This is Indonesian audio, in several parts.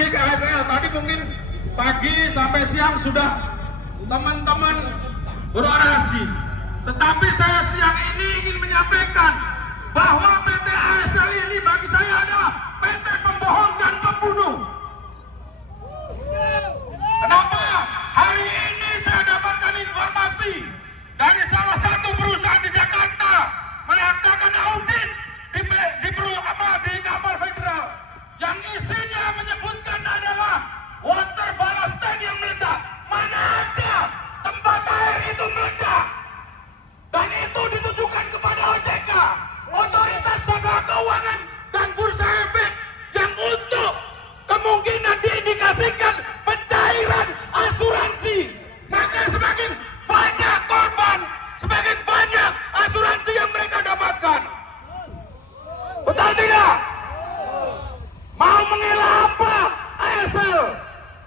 lagi ke ASL. Tadi mungkin pagi sampai siang sudah teman-teman berorasi. Tetapi saya siang ini ingin menyampaikan bahwa PT ASL ini bagi saya adalah PT pembohong dan pembunuh. Kenapa? Hari ini saya dapatkan informasi dari salah satu perusahaan di Jakarta mengadakan audit di kapal federal yang isinya menyebutkan adalah water ballast tank yang meledak. Mana ada tempat air itu meledak? Dan itu ditujukan kepada OJK, Otoritas Jasa Keuangan dan Bursa Efek, yang untuk kemungkinan diindikasikan pencairan asuransi. Maka semakin banyak korban, semakin banyak asuransi yang mereka dapatkan. Betul tidak? Mau mengelak apa ASL?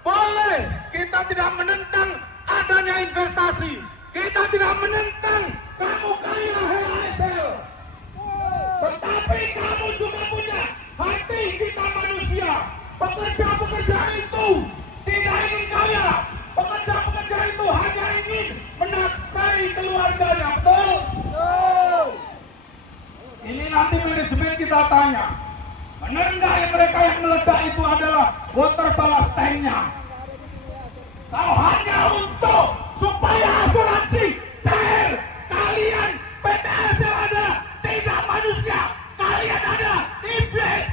Boleh, kita tidak menentang adanya investasi. Kita tidak menentang kamu kaya, hei ASL. Tetapi kamu juga punya hati, kita manusia. Pekerja-pekerja itu tidak ingin kaya. Pekerja-pekerja itu hanya ingin menafkahi keluarganya. Betul? Betul. Ini nanti manajemen kita tanya. Benar nggak yang mereka yang meledak itu adalah water ballast tank-nya? Kalau hanya untuk supaya asuransi cair, kalian PT ASL adalah tidak manusia. Kalian adalah iblis.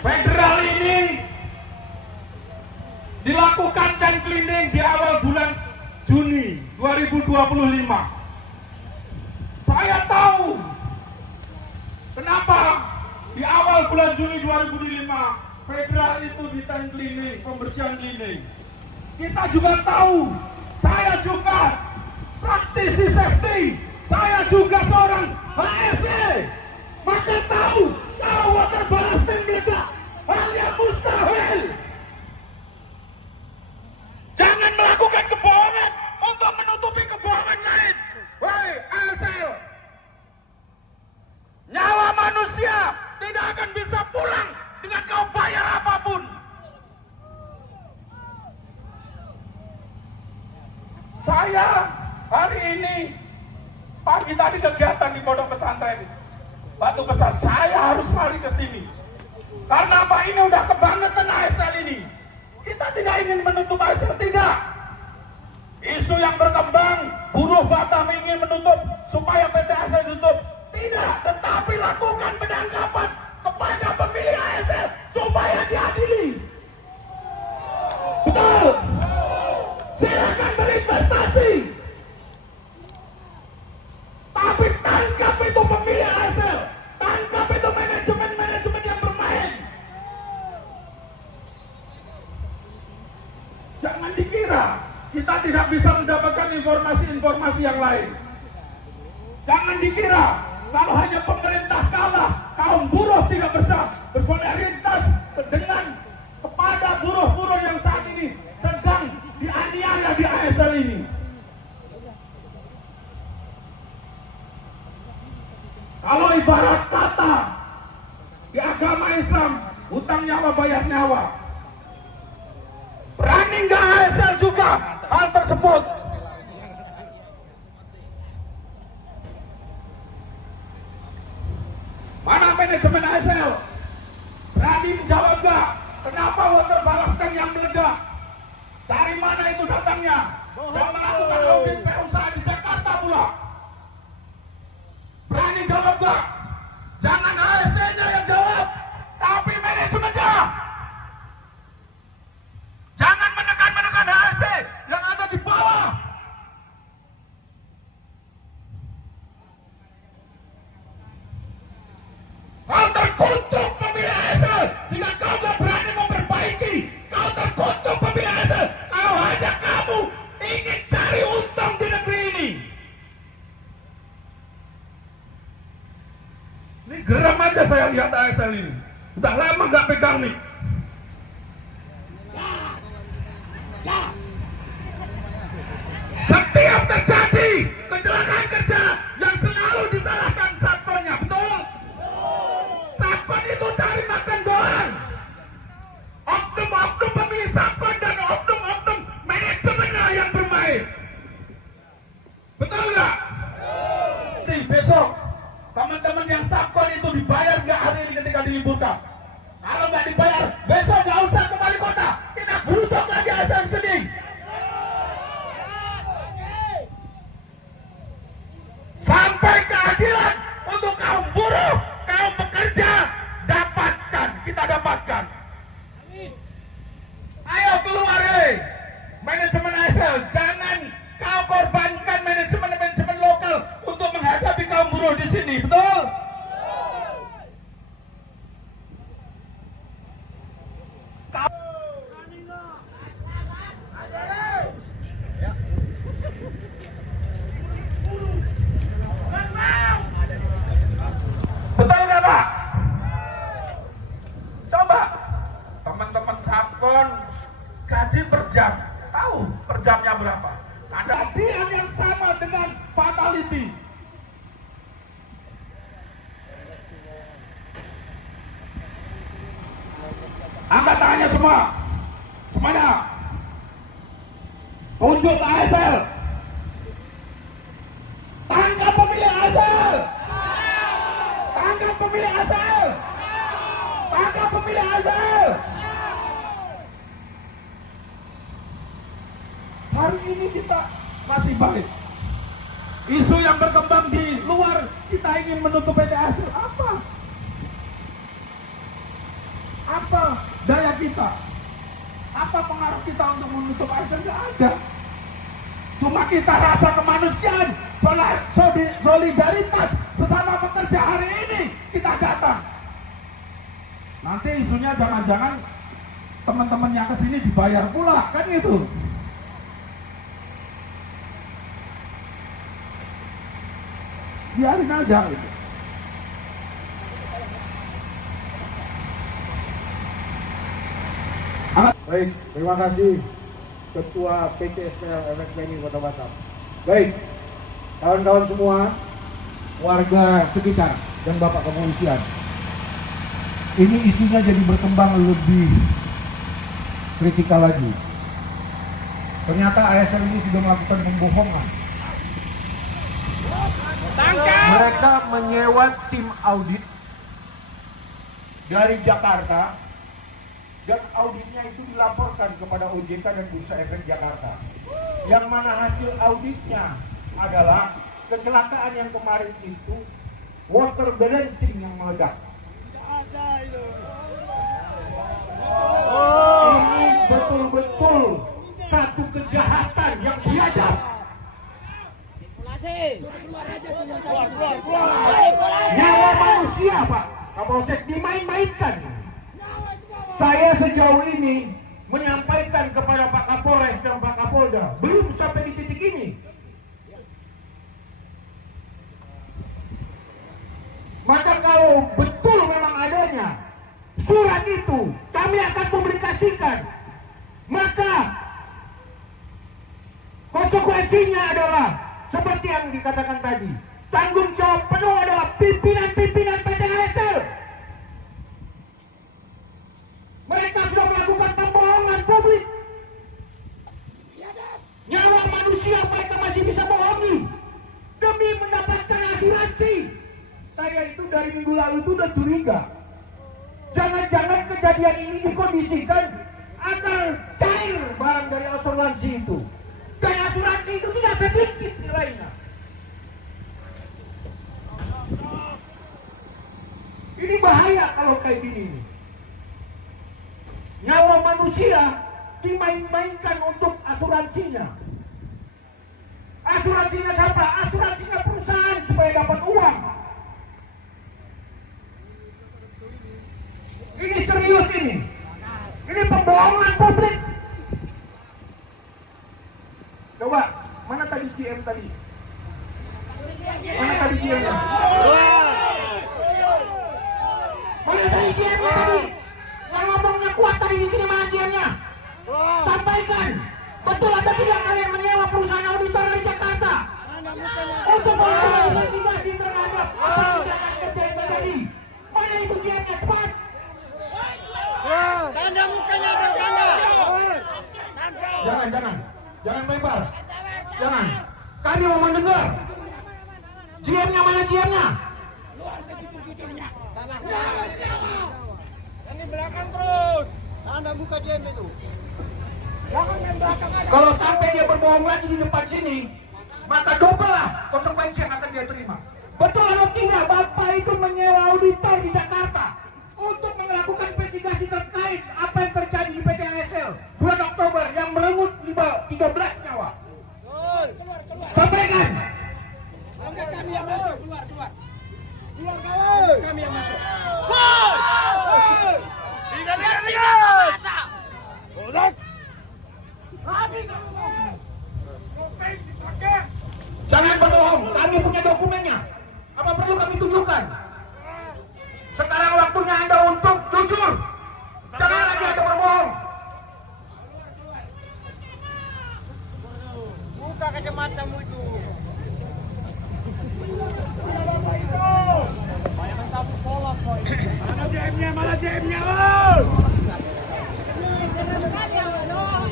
Federal ini dilakukan tank cleaning di awal bulan Juni 2025. Saya tahu kenapa di awal bulan Juni 2025 federal itu di tank cleaning, pembersihan cleaning. Kita juga tahu, saya juga praktisi safety, saya juga seorang HSE, maka tahu kalau water ballast tank meledak hal yang mustahil. Jangan melakukan kebohongan untuk menutupi kebohongan lain. Wahai ASL, nyawa manusia tidak akan bisa pulang dengan kau bayar apapun. Saya hari ini pagi tadi kegiatan di pondok pesantren Batu Besar. Saya harus lari ke sini karena apa? Ini udah kebangetan ASL ini. Kita tidak ingin menutup ASL, tidak. Isu yang berkembang, buruh Batam ingin menutup supaya PT ASL tutup. Tidak, tetapi lakukan penangkapan kepada pemilik ASL supaya diadili. Betul. Silakan berinvestasi. Tapi tangkap itu pemilik ASL. Tangkap itu manajemen-manajemen yang bermain. Jangan dikira kita tidak bisa mendapatkan informasi-informasi yang lain. Jangan dikira kalau hanya pemerintah kalah, kaum buruh tidak bisa bersolidaritas dengan kepada buruh-buruh yang saat ini sedang dianiaya di ASL ini. Kalau ibarat kata di agama Islam, hutang nyawa bayar nyawa. Berani nggak ASL juga hal tersebut? Mana manajemen ASL? Berani menjawab nggak? Kenapa water ballast tank yang meledak? Dari mana itu datangnya? Dan melakukan audit perusahaan di Jakarta pula. Berani jawab nggak? Jangan ASL-nya yang jawab, tapi manajemennya. Jangan menekan ASL yang ada di bawah. Kau terkutuk pemilik ASL jika kau gak berani memperbaiki. Kau terkutuk pemilik ASL kalau hanya kamu ingin cari untung di negeri ini. Ini geram aja saya lihat ASL ini. Udah lama gak pegang nih. Setiap terjadi kecelakaan kerja yang selalu bukti besok teman-teman yang subkon itu dibayar nggak hari ini ketika diliburkan. Kalau nggak dibayar, besok nggak usah ke wali kota. Kita butuh lagi ASN sini. Sampai keadilan untuk kaum buruh, kaum pekerja, dapatkan, kita dapatkan. Ayo keluar, manajemen ASL, jangan kau korbankan manajemen lokal untuk menghadapi kaum buruh di sini, betul? Betul nggak Pak? Coba teman-teman subkon gaji per jam, tahu per jamnya berapa? Ada hadiah yang sama dengan fatality. Angkat tangannya semua, semuanya. Unjuk ke ASL. Tangkap pemilih ASL. Tangkap pemilih ASL. Tangkap pemilih ASL. Hari ini kita masih balik. Isu yang berkembang di luar, kita ingin menutup PT ASL. Apa daya kita? Apa pengaruh kita untuk menutup ASL? Tidak ada. Cuma kita rasa kemanusiaan, solidaritas sesama pekerja hari ini kita datang. Nanti isunya jangan-jangan teman-teman yang kesini dibayar pula, kan itu. Biarin aja gitu. Baik, terima kasih Ketua PCSPL FXPNI Kota Batam. Baik, kawan-kawan semua, warga sekitar dan Bapak Kepolisian, ini isunya jadi berkembang lebih kritikal lagi. Ternyata ASL ini sudah melakukan pembohongan. Mereka menyewa tim audit dari Jakarta dan auditnya itu dilaporkan kepada OJK dan Bursa Efek Jakarta. Yang mana hasil auditnya adalah kecelakaan yang kemarin itu water balancing yang meledak. Ini betul-betul satu kejahatan yang biadab. Nyawa manusia, Pak Kapolsek, dimain-mainkan. Saya sejauh ini menyampaikan kepada Pak Kapolres dan Pak Kapolda, belum sampai di titik ini. Maka kalau betul memang adanya surat itu, kami akan publikasikan. Maka konsekuensinya adalah seperti yang dikatakan tadi, tanggung jawab penuh adalah pimpinan-pimpinan PT ASL. Mereka sudah melakukan pembohongan publik. Nyawa manusia mereka masih bisa bohongi demi mendapatkan asuransi. Saya itu dari minggu lalu itu udah curiga. Jangan-jangan kejadian ini dikondisikan agar cair barang dari asuransi itu. Dan asuransi itu tidak sedikit nilainya. Ini bahaya kalau kayak gini. Nyawa manusia dimain-mainkan untuk asuransinya. Asuransinya siapa? Asuransinya perusahaan supaya dapat uang. Ini serius ini. Ini pembohongan publik. Coba, mana tadi GM tadi? Mana tadi GM-nya? Mana tadi GM-nya tadi? Yang ngomongnya kuat tadi di sini, mana GM-nya? Sampaikan, betul atau tidak kalian menyewa perusahaan auditor dari Jakarta untuk melakukan investigasi terhadap apa tindakan kerja yang terjadi? Mana itu GM-nya? Cepat! Tanda mukanya ada tanda. Jangan lebar. Jangan. Kami mau mendengar. GM-nya mana GM-nya? Yang di belakang terus. Anda buka jam itu. Belakang dan belakang ada. Kalau sampai dia berbohong lagi di depan sini, maka double lah konsekuensi yang akan dia terima. Betul atau tidak, Bapak itu menyewa auditor di Jakarta untuk melakukan investigasi terkait apa yang terjadi di PT ASL bulan Oktober yang merenggut 13 nyawa. Keluar. Sampaikan. Enggak kami yang masuk. Keluar. Keluar kawan. Kami yang masuk. Keluar. Tiga. Bolak. Habis kamu. Jangan berbohong, kami punya dokumennya. Apa perlu kami tunjukkan? Sekarang waktunya Anda untuk jujur. Jangan lagi Anda berbohong. Buka kacamatamu itu. Mana JM-nya,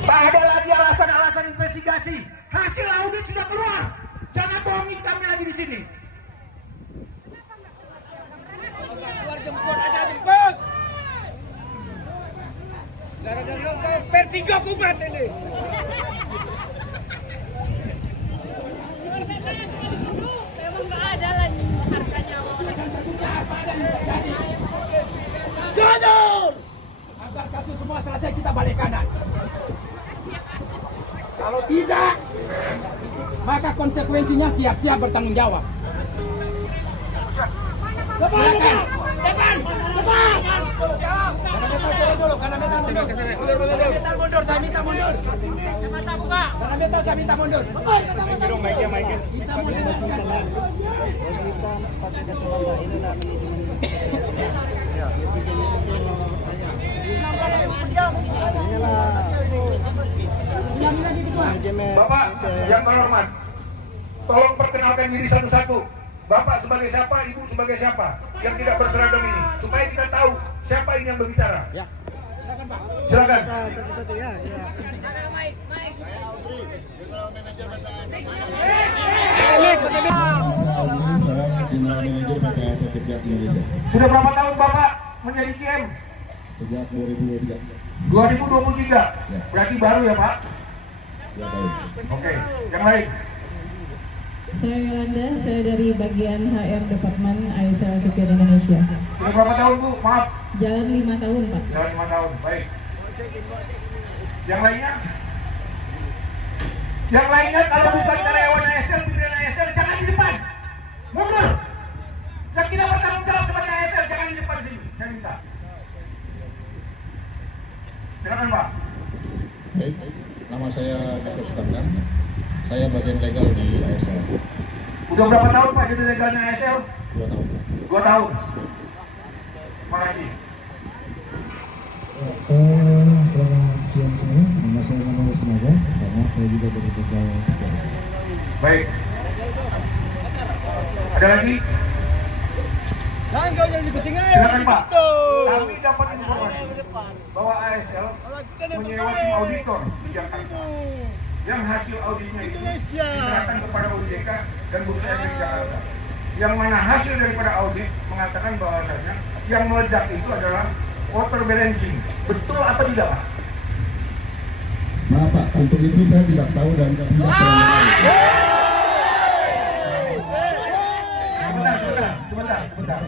Tak ada lagi alasan-alasan investigasi. Hasil audit sudah keluar. Jangan bohongin kami lagi di sini. Keluar jemput aja jemput. Gara-gara kau per 3 kumat ini. Memang nggak ada lagi harganya. Jujur. Agar kasus semua selesai kita balik kanan. Kalau tidak, maka konsekuensinya siap-siap bertanggung jawab. Silakan. Depan. Mundur, saya minta mundur. Mata buka. Karena betul saya minta mundur. Bapak yang terhormat, tolong perkenalkan diri satu-satu. Bapak sebagai siapa, Ibu sebagai siapa yang tidak berseragam ini, supaya kita tahu siapa ini yang berbicara. Ya. Silakan. Satu-satu ya. General Manager PT ASL Sejak Indonesia. Sudah berapa tahun Bapak menjadi GM? Sejak 2023. 2023. Ya. Berarti baru ya Pak? 2 tahun. Oke. Yang lain? Saya Yolanda, saya dari bagian HR Departemen ASL Supir Indonesia. Sudah berapa tahun Bu? Maaf. Jalan 5 tahun, Pak. Sudah 5 tahun. Baik. Yang lainnya? Yang lainnya kalau bukan karyawan ASL, pimpinan ASL, jangan di depan. Mundur. Yang tidak bertanggung jawab sebagai ASL, jangan di depan sini. Saya minta. Silakan Pak. Baik, nama saya Dr. Sutarkan. Saya bagian legal di ASL. Udah berapa tahun Pak jadi legalnya ASL? 2 tahun. 2 tahun. Terima kasih. Selamat siang semua. Nama saya Manuel Senaga. Saya juga dari legal di ASL. Baik. Ada lagi? Jangan kau jadi kucing air. Silakan Pak. Kami dapat informasi bahwa ASL menyewa tim auditor di Jakarta. Yang hasil auditnya itu diserahkan kepada OJK dan Bursa Efek Jakarta. Yang mana hasil daripada audit mengatakan bahwasanya yang meledak itu adalah water balancing. Betul atau tidak Pak? Maaf Pak, untuk itu saya tidak tahu dan tidak pernah Sebentar.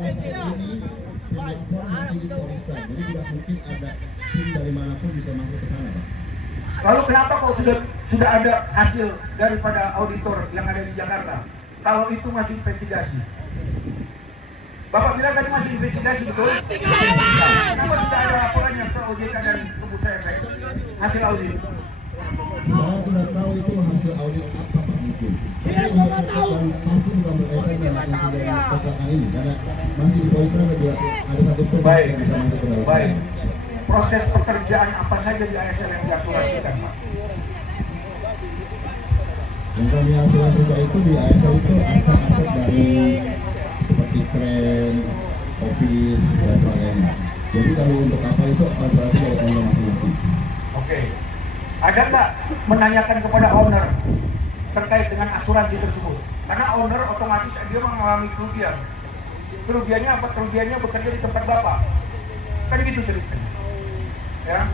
ASL ini pelapor masih di Polresta, jadi tidak mungkin ada tim dari manapun bisa masuk ke sana Pak. Lalu kenapa kok sudah ada hasil daripada auditor yang ada di Jakarta? Kalau itu masih investigasi. Bapak bilang tadi masih investigasi, betul? Kenapa sudah ada laporannya ke OJK dan ke Bursa Efek? Hasil audit. Saya tidak tahu itu hasil audit apa Pak mungkin. Tapi untuk dan pasti bukan berkaitan dengan insiden kecelakaan ini karena masih di Polresta ada satu tim Baik. yang bisa masuk ke dalam. Baik. Proses pekerjaan apa saja di ASL yang diasuransikan, Pak? Yang kami asuransikan itu di ASL itu aset-aset dari seperti kren, office dan sebagainya. Jadi kalau untuk kapal itu asuransi dari owner masing-masing. Oke. Ada nggak menanyakan kepada owner terkait dengan asuransi tersebut? Karena owner otomatis dia mengalami kerugian. Kerugiannya apa? Kerugiannya bekerja di tempat Bapak. Kan gitu ceritanya. Ya.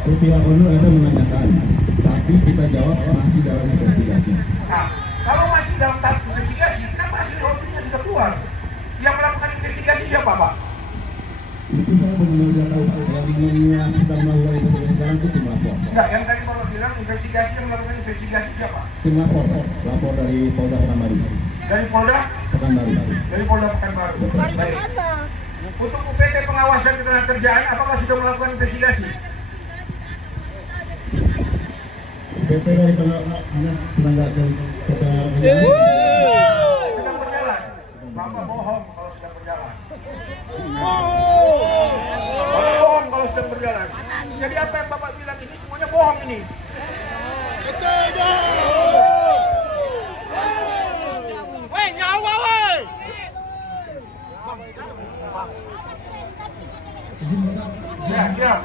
Tapi pihak owner ada menanyakan, tapi kita jawab masih dalam investigasi. Nah, kalau masih dalam tahap investigasi, kan hasil auditnya sudah keluar. Yang melakukan investigasi siapa, Pak? Itu saya benar-benar tidak tahu Pak. Yang sedang melakukan investigasi sekarang itu tim lapor. Enggak, yang tadi Bapak bilang investigasi yang melakukan investigasi siapa? Tim lapor, Pak. Lapor dari Polda Pekanbaru. Dari Polda? Pekanbaru. Dari Polda Pekanbaru. Betul. Baik. Untuk UPT pengawasan ketenagakerjaan, apakah sudah melakukan investigasi? PT dari Dinas Tenaga Ketenagakerjaan Sedang berjalan. Bapak bohong kalau sedang berjalan. Bapak bohong kalau sedang berjalan. Jadi apa yang Bapak bilang ini semuanya bohong ini. Weh, nyawa weh. izin Bapak. Ya, siap.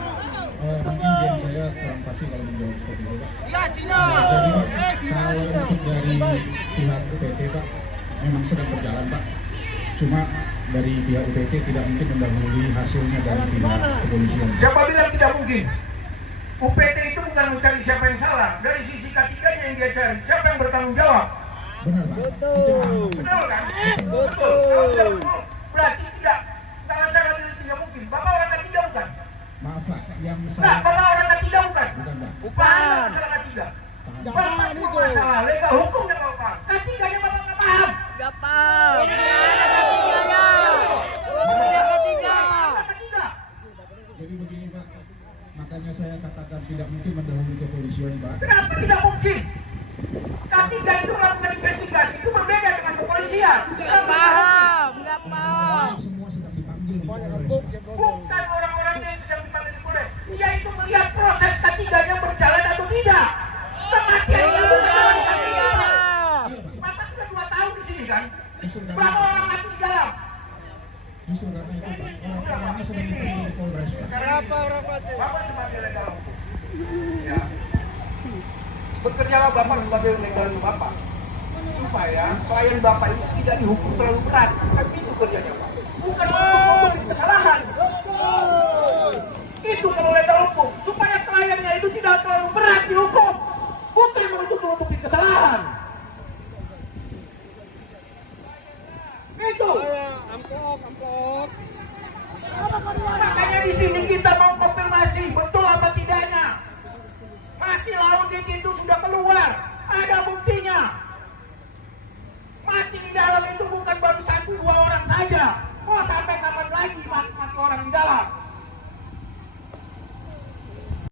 Mungkin jam saya kurang pasti kalau menjawab seperti itu Pak. Ya, Cina. Jadi Pak, Cina. kalau untuk dari pihak UPT Pak, memang sedang berjalan Pak. Cuma dari pihak UPT tidak mungkin mendahului hasilnya dari pihak kepolisian. Siapa bilang tidak mungkin? UPT itu bukan mencari siapa yang salah. Dari sisi ketiganya yang dia cari, siapa yang bertanggung jawab? Benar Pak. Itu Betul kan? Betul. Kalau sudah betul, berarti tidak. Kalau saya katakan tidak mungkin. Bapak orang ketiga bukan? Maaf Pak, yang Nah, saya Bapak orang ketiga bukan? bukan Pak. Paham masalah ketiga? Paham. Bapak itu masalah legal hukumnya Bapak paham. Ketiganya Bapak nggak paham. Gak paham. Ketiga. Jadi begini Pak, makanya saya katakan tidak mungkin mendahului kepolisian Pak. Kenapa tidak mungkin? Ketiga itu melakukan investigasi itu berbeda dengan kepolisian. Gak paham. Gak paham. Semua sedang dipanggil di Polres Pak. Bukan orang-orangnya yang sedang dipanggil di Polres. Dia itu melihat proses ketiganya berjalan atau tidak. Kematian itu berjalan ketiga. Iya Pak, Bapak sudah 2 tahun di sini kan? justru Berapa karena orang mati di dalam? itu Pak, orang-orangnya sudah dipanggil di Polres Pak. Berapa orang mati? Bapak sebagai legal hukum. Ya. Bekerjalah Bapak sebagai legal hukum Bapak. Supaya klien Bapak itu tidak dihukum terlalu berat. Kan itu kerjanya Pak. Bukan untuk kesalahan. Itu kalau legal hukum. Supaya kliennya itu tidak terlalu berat dihukum. Bukan untuk menutupi kesalahan. Itu. Makanya di sini kita mau konfirmasi betul apa tidaknya. Hasil audit itu sudah keluar, ada buktinya. Mati di dalam itu bukan baru 1-2 orang saja. Mau sampai kapan lagi mati orang di dalam?